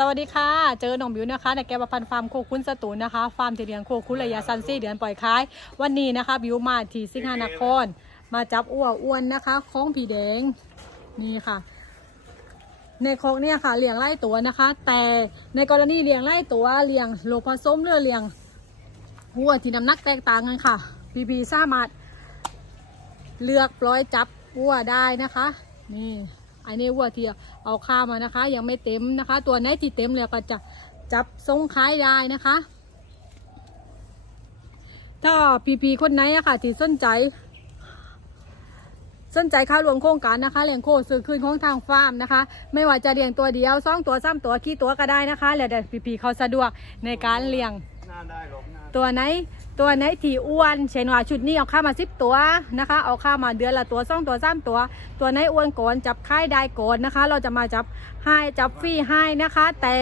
สวัสดีค่ะ เจอหนองบิวนะคะในแกบพันธ์ฟาร์มโคคุ้นสตูลนะคะ ฟาร์มที่เลี้ยงโคคุ้นระยะสั้นสี่เดือนปล่อยขาย วันนี้นะคะ บิวมาที่สิงหานคร มาจับอ้วอ้วนนะคะของผีแดง นี่ค่ะ ในโคกเนี่ยค่ะเลี้ยงไล่ตัวนะคะ แต่ในกรณีเลี้ยงไล่ตัวเลี้ยงโลกผสมหรือเลี้ยงวัวที่น้ำหนักแตกต่างกันค่ะบีบีสามารถเลือกปล่อยจับวัวได้นะคะ นี่ อันนี้วัวที่เอาข้ามานะคะ ยังไม่เต็มนะคะ ตัวไหนที่เต็มแล้วก็จะจับทรงขายได้นะคะ ถ้าพีพีคนไหนอะค่ะที่สนใจ สนใจเข้าร่วมโครงการนะคะเลี้ยงโคซื้อคืนของทางฟาร์มนะคะ ไม่ว่าจะเลี้ยงตัวเดียวสองตัวสามตัวขี้ตัวก็ได้นะคะ แล้วแต่พีพีเขาสะดวกในการเลี้ยงหน้าได้หรอกหน้าตัวไหน ตัวไหนที่อ้วนเช่นว่าชุดนี้เอาข้ามาสิบตัวนะคะ เอาข้ามาเดือนละตัวสองตัวสามตัว ตัวไหนอ้วนก่อนจับค่ายได้ก่อนนะคะ เราจะมาจับให้จับฟรีให้นะคะ แต่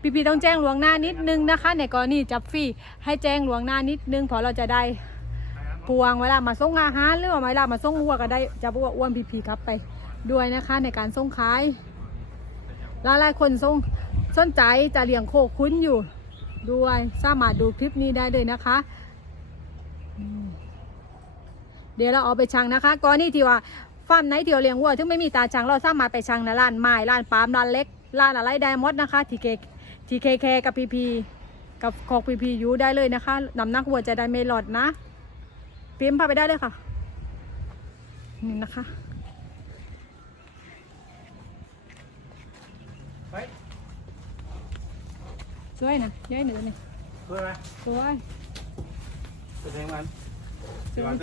พี่พีต้องแจ้งลวงหน้านิดนึงนะคะ ในกรณีจับฟรีให้แจ้งลวงหน้านิดนึงเพอเราจะได้พวงเวลามาส่งอาหารหรือว่าเวลามาส่งวัวก็ได้จะบอกว่าอ้วนพีพีครับไปด้วยนะคะในการส่งขายหลายๆคนส่งสนใจจะเลี้ยงโคคุ้นอยู่ด้วยสามารถดูคลิปนี้ได้เลยนะคะอืม เดี๋ยวเราเอาไปชังนะคะก่อนนี่ที่ว่าฟาร์มไหนที่เราเลี้ยงวัวถึงไม่มีตาชังเราสามารถไปชังในร้านไม้ร้านปาล์มร้านเล็กร้านอะไรได้หมดนะคะทีเคทีเคเคกับพีพีกับคอกพีพียูได้เลยนะคะน้ำหนักวัวจะได้ไม่หลอดนะพิมพ์พาไปได้เลยค่ะนี่นะคะเฮ้ยสวยนะย้ายหนึ่งนี่เพื่ออะไรสวยแสดงมันสวย